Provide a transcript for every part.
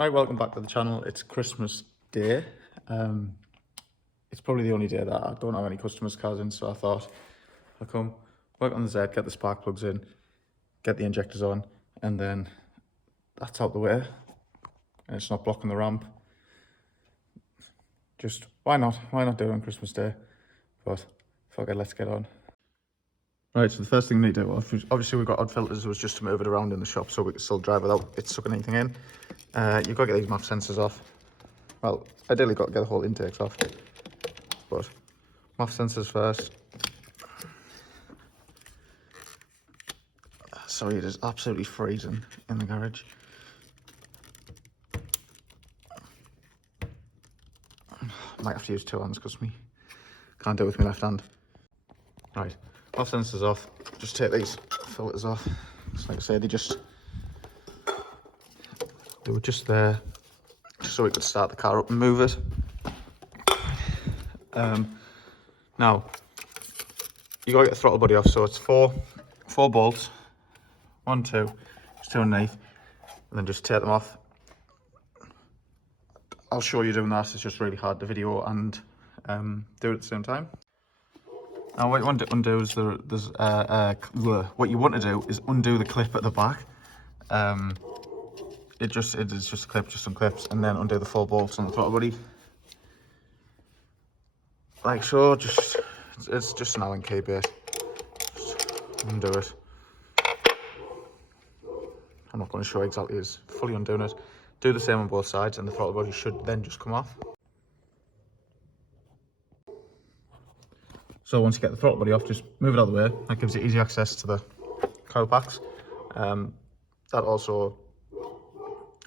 Hi, welcome back to the channel. It's Christmas Day. It's probably the only day that I don't have any customers' cars in, so I thought I'd come work on the Z, get the spark plugs in, get the injectors on, and then that's out the way, and it's not blocking the ramp. Just, why not? Why not do it on Christmas Day? But fuck it, let's get on. Right, so the first thing we need to do, obviously we've got odd filters, was just to move it around in the shop so we can still drive without it sucking anything in. You've got to get these MAF sensors off. Well, ideally got to get the whole intakes off, but MAF sensors first. Sorry, it is absolutely freezing in the garage. Might have to use two hands because me can't do it with my left hand. Right, MAF sensors off. Just take these filters off. So like I say, they were just there, just so we could start the car up and move it. Now, you gotta get the throttle body off, so it's four bolts, 1, 2, just two underneath, and then just take them off. I'll show you doing that. It's just really hard to video and do it at the same time. Now, what you want to undo is what you want to do is undo the clip at the back. It is just a clip, just some clips, and then undo the 4 bolts on the throttle body. Like so, it's just an Allen key bit. Just undo it. I'm not going to show exactly as fully undoing it. Do the same on both sides, and the throttle body should then just come off. So once you get the throttle body off, just move it out of the way. That gives you easy access to the cowl packs. That also,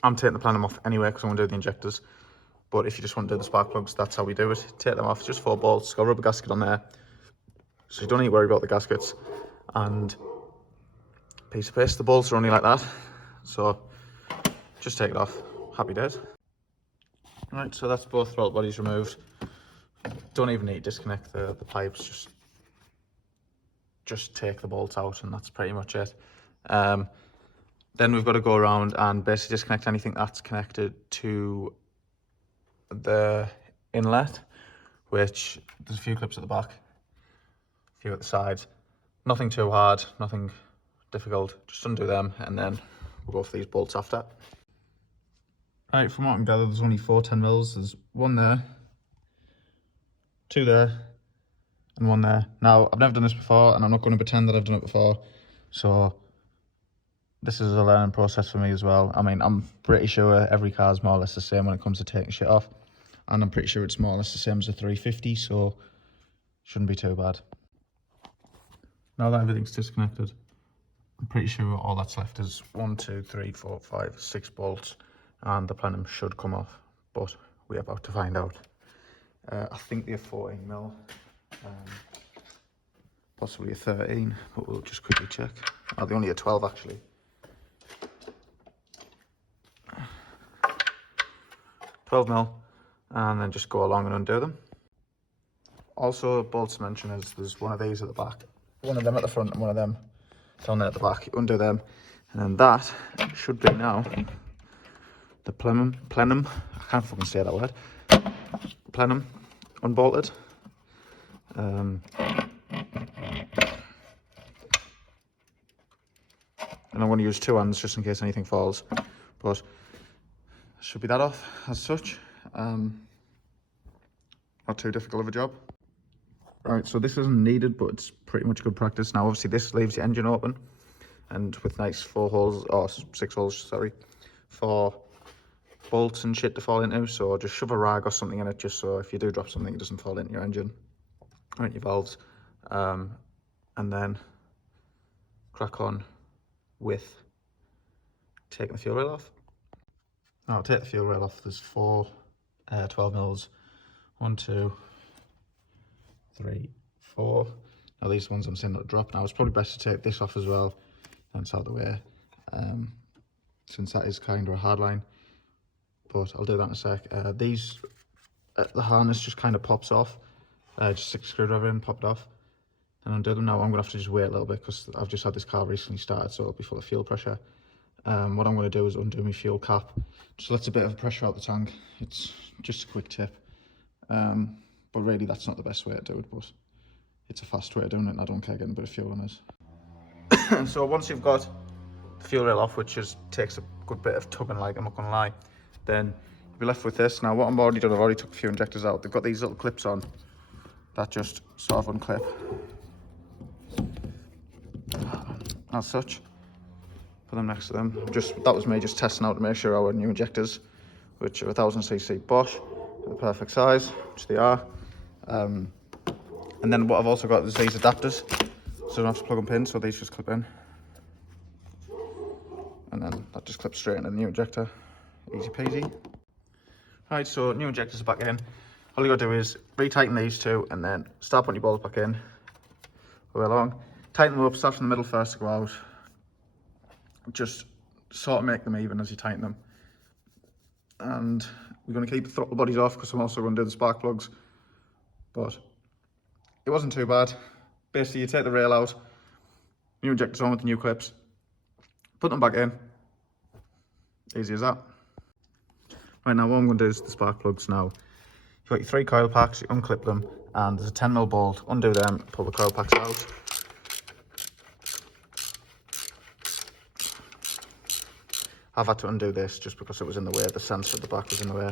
I'm taking the plenum off anyway because I want to do the injectors. But if you just want to do the spark plugs, that's how we do it. Take them off, just 4 bolts, got a rubber gasket on there. So you don't need to worry about the gaskets. And piece of paste, the bolts are only like that. So just take it off, happy days. Right, so that's both throttle bodies removed. Don't even need to disconnect the pipes, just take the bolts out and that's pretty much it. Then we've got to go around and basically disconnect anything that's connected to the inlet, which there's a few clips at the back, a few at the sides. Nothing too hard, nothing difficult, just undo them and then we'll go for these bolts after. Right, from what I can gather, there's only 4 10mm. There's one there, 2 there, and 1 there. Now, I've never done this before, and I'm not going to pretend that I've done it before, so this is a learning process for me as well. I mean, I'm pretty sure every car is more or less the same when it comes to taking shit off, and I'm pretty sure it's more or less the same as a 350, so shouldn't be too bad. Now that everything's disconnected, I'm pretty sure all that's left is 1, 2, 3, 4, 5, 6 bolts, and the plenum should come off, but we're about to find out. I think they're 14mm, possibly a 13, but we'll just quickly check. Oh, they're only a 12 actually. 12mm, and then just go along and undo them. Also, bolts to mention is there's one of these at the back, one of them at the front and one of them down there at the back. You undo them, and then that should be now the plenum, I can't fucking say that word, plenum unbolted. And I'm going to use 2 hands just in case anything falls, but should be that off as such. Not too difficult of a job. Right, so this isn't needed, but it's pretty much good practice. Now obviously this leaves the engine open and with nice 4 holes, or 6 holes, sorry, for bolts and shit to fall into. So just shove a rag or something in it, just so if you do drop something, it doesn't fall into your engine or into your valves. And then crack on with taking the fuel rail off. Now I'll take the fuel rail off. There's 4 12mm, 1, 2, 3, 4. Now these ones I'm seeing that drop. Now it's probably best to take this off as well, and it's out of the way, since that is kind of a hard line, but I'll do that in a sec. These, the harness just kind of pops off, just stick a screwdriver in, pop it off, and undo them. Now I'm going to have to just wait a little bit because I've just had this car recently started, so it'll be full of fuel pressure. what I'm going to do is undo my fuel cap. Just lets a bit of pressure out the tank. It's just a quick tip. But really that's not the best way to do it, but it's a fast way of doing it and I don't care getting a bit of fuel on it. So once you've got the fuel rail off, which just takes a good bit of tugging, like, I'm not going to lie, then you'll be left with this. Now what I've already done, I've already took a few injectors out. They've got these little clips on that just sort of unclip as such. Put them next to them. That was me just testing out to make sure our new injectors, which are 1000cc Bosch, are the perfect size, which they are. And then what I've also got is these adapters, so I don't have to plug them in, so these just clip in. And then that just clips straight into the new injector. Easy peasy. Right, so new injectors are back in. All you gotta do is retighten these two and then start putting your balls back in. Go along. Tighten them up, start from the middle first to go out. Just sort of make them even as you tighten them. And we're going to keep the throttle bodies off because I'm also going to do the spark plugs. But it wasn't too bad. Basically, you take the rail out, new injectors on with the new clips, put them back in. Easy as that. Right, now what I'm going to do is the spark plugs now. You've got your 3 coil packs, you unclip them, and there's a 10mm bolt. Undo them, pull the coil packs out. I've had to undo this just because it was in the way, the sensor at the back was in the way.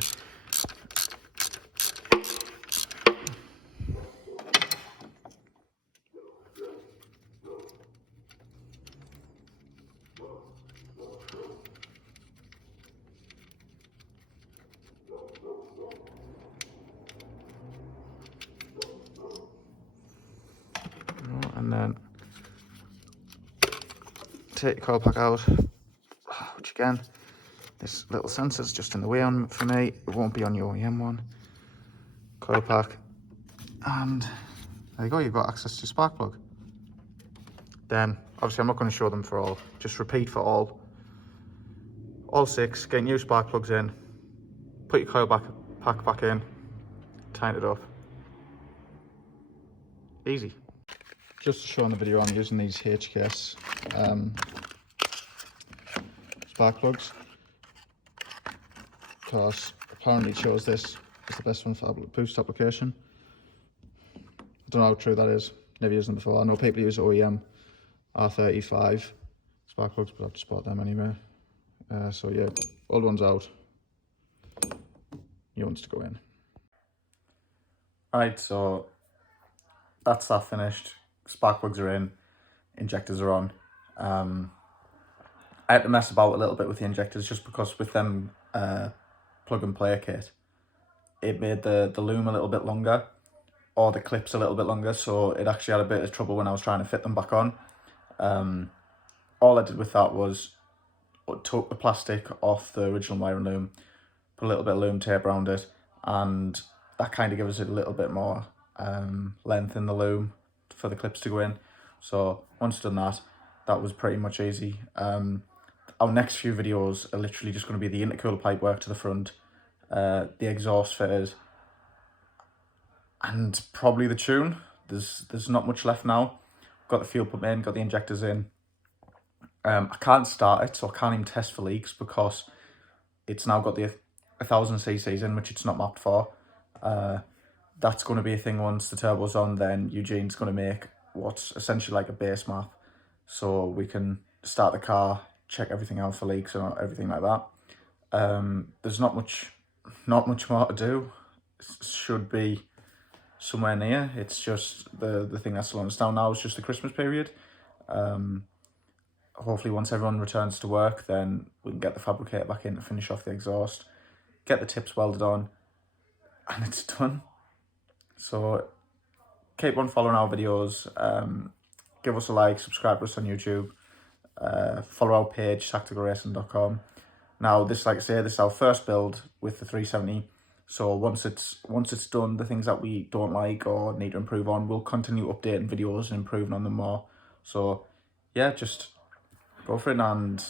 And then take your coil pack out, which again, this little sensor's just in the way on for me. It won't be on your OEM one. Coil pack, and there you go, you've got access to spark plug. Then, obviously I'm not going to show them for all, just repeat for all 6, get new spark plugs in, put your coil pack back in, tighten it up. Easy. Just to show in the video, I'm using these HKS spark plugs because apparently it shows this is the best one for boost application. I don't know how true that is, never used them before. I know people use OEM R35 spark plugs, but I've just bought them anyway. So yeah, old one's out, new ones to go in. Right, so that's that finished. Spark plugs are in, injectors are on. I had to mess about a little bit with the injectors just because with them plug and play kit, it made the loom a little bit longer, or the clips a little bit longer, so it actually had a bit of trouble when I was trying to fit them back on. All I did with that was took the plastic off the original wiring loom, put a little bit of loom tape around it, and that kind of gives it a little bit more length in the loom for the clips to go in. So once done that, that was pretty much easy. Our next few videos are literally just going to be the intercooler pipe work to the front, the exhaust fitters, and probably the tune. There's not much left now. Got the fuel pump in, got the injectors in. I can't start it, so I can't even test for leaks because it's now got the 1000cc in, which it's not mapped for. That's going to be a thing once the turbo's on. Then Eugene's going to make what's essentially like a base map, so we can start the car, check everything out for leaks and everything like that. There's not much more to do. It should be somewhere near. It's just the thing that's slowing us down now is just the Christmas period. Hopefully once everyone returns to work, then we can get the fabricator back in to finish off the exhaust, get the tips welded on, and it's done. So keep on following our videos, give us a like, subscribe to us on YouTube, follow our page, tacticalracing.com. Now this, like I say, this is our first build with the 370. So once it's done, the things that we don't like or need to improve on, we'll continue updating videos and improving on them more. So yeah, just go for it. And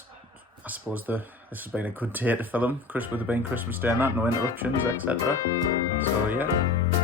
I suppose this has been a good day to film, with it being Christmas Day and that, no interruptions, etc. So yeah.